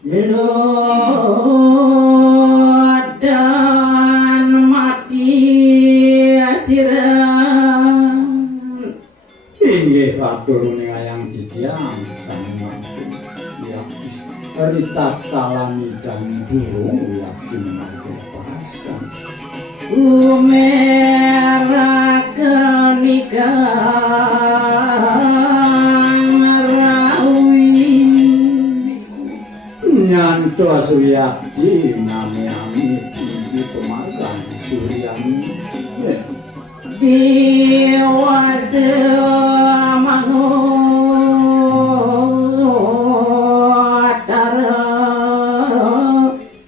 Hidup dan mati asiran inggih katurune ayang ditiang sang mantu ya ritat kalami dan burung yakin mantu pasan umera kenikahan rawi nyanto suyakti nami amit di pemagang suryani dewasa mahotara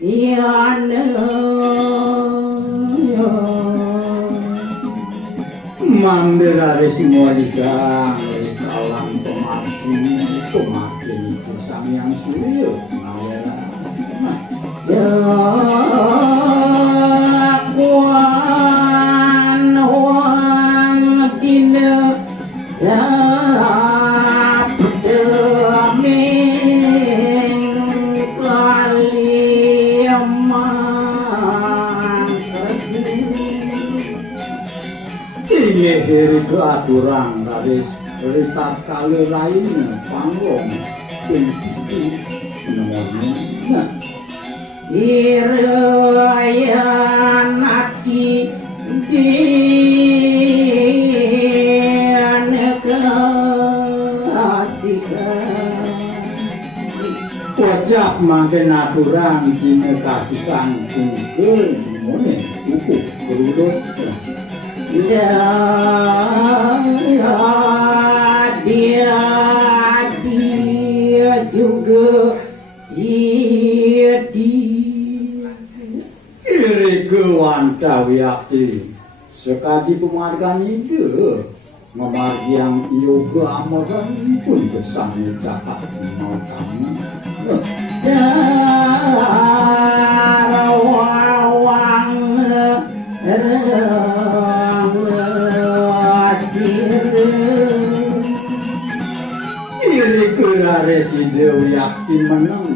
yana mandera resimolika alam pemati pemakin itu sang yang suryo Yakuan wang dina sabdaming kaliaman kasih inggih diri keaturan garis ritat kali lain panglong namanya sirayan mati dinekasihan wajah makin aturan dinekasikan tunggu dimone buku berurut dia juga sedih iri kewanta wiyakti sekadi pemargan itu memargi yang yoga amaran pun kesani dapat mau kami darawang iri keraresido yakti menang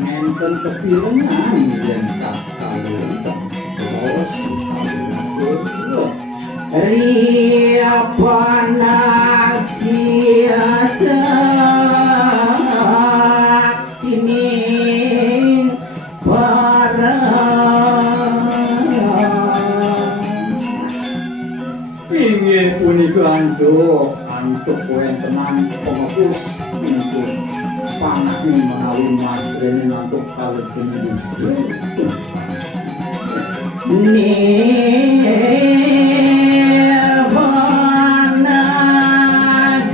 menten kepilengan yang tak kalungan terus kalungan ria panasiasa tining para inggih punika antuk wentenan pengepus untuk panahing menawi mas rene nantuk kalebet industri nirvana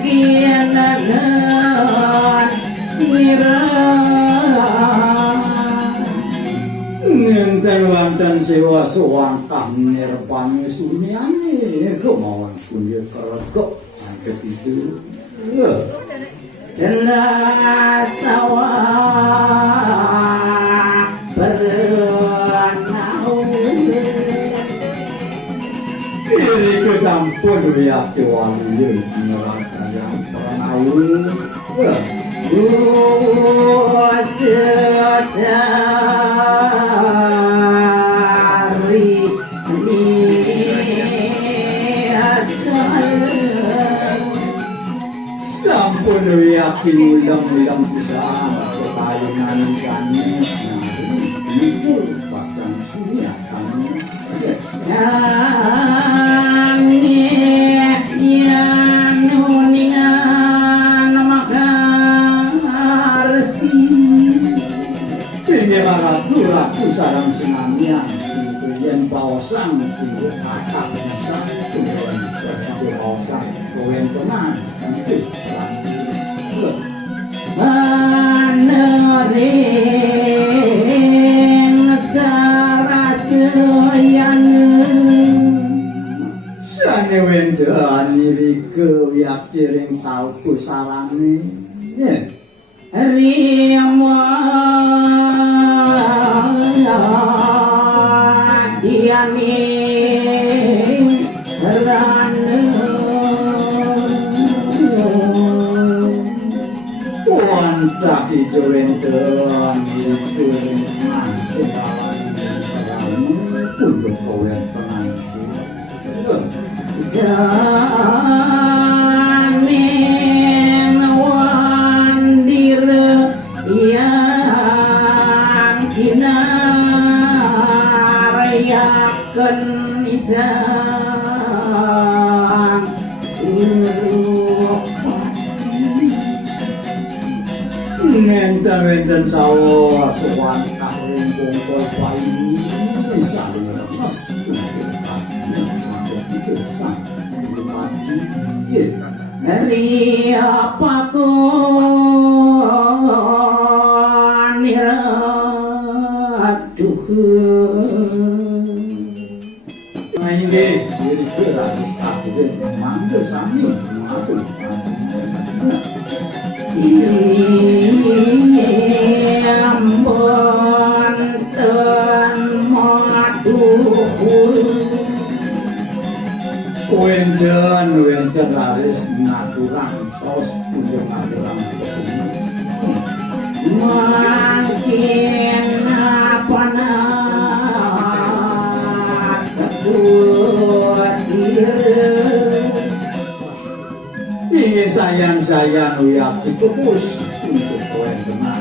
kianalan nira nenten wonten sewa sewantah nirpani sunyane kemawon punya keregok angket itu sawah berenau iri kesampun wiyakti wali neraka yang pranau sesari sampun wiyakti ulang-ulang pisan kekayunan kami itu bahkan sunya kami sarang sinamia yang pausang itu akak besar kemudian bersatu pausang kowen tenan itu manering saraseyan sane wendan nirike wiyaktiring tauku sarane rima diani rana wantah ijo wenten kenisan Ngenten-ngenten sawo sowan kahring bongkol paling saling lemas Hari apa tuh niraduh Ini diri keras aku dan manggil sami aku Siambon ten maduhul Wenten laris ngaturan sos untuk ngaturan makin panas sedusir ingin sayang-sayang uyak dikepus untuk kewentenan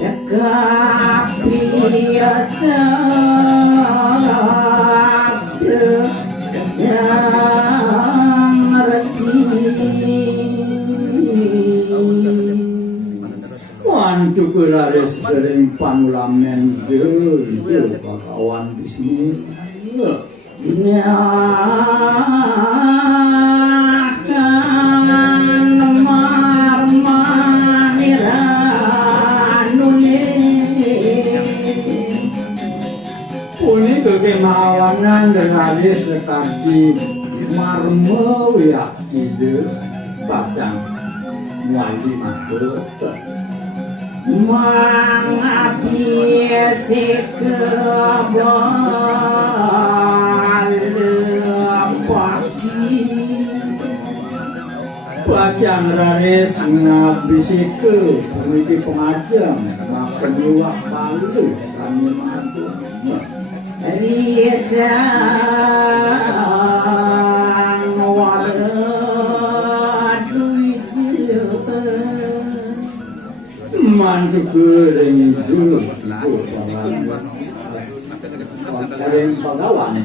Dekap biasa Kesang resi Wantu kelaris sering panulamen Dul kawan di sini Nyahkan marmaniran Puni kekemawanan delaris sekali marmo ya ide padang wali makut Mengabisi kebal pagi Bajang raris ngabisi ke memiliki pengajam makan luak palu sami madu Risang waduit mantu goreng itu sering pagawan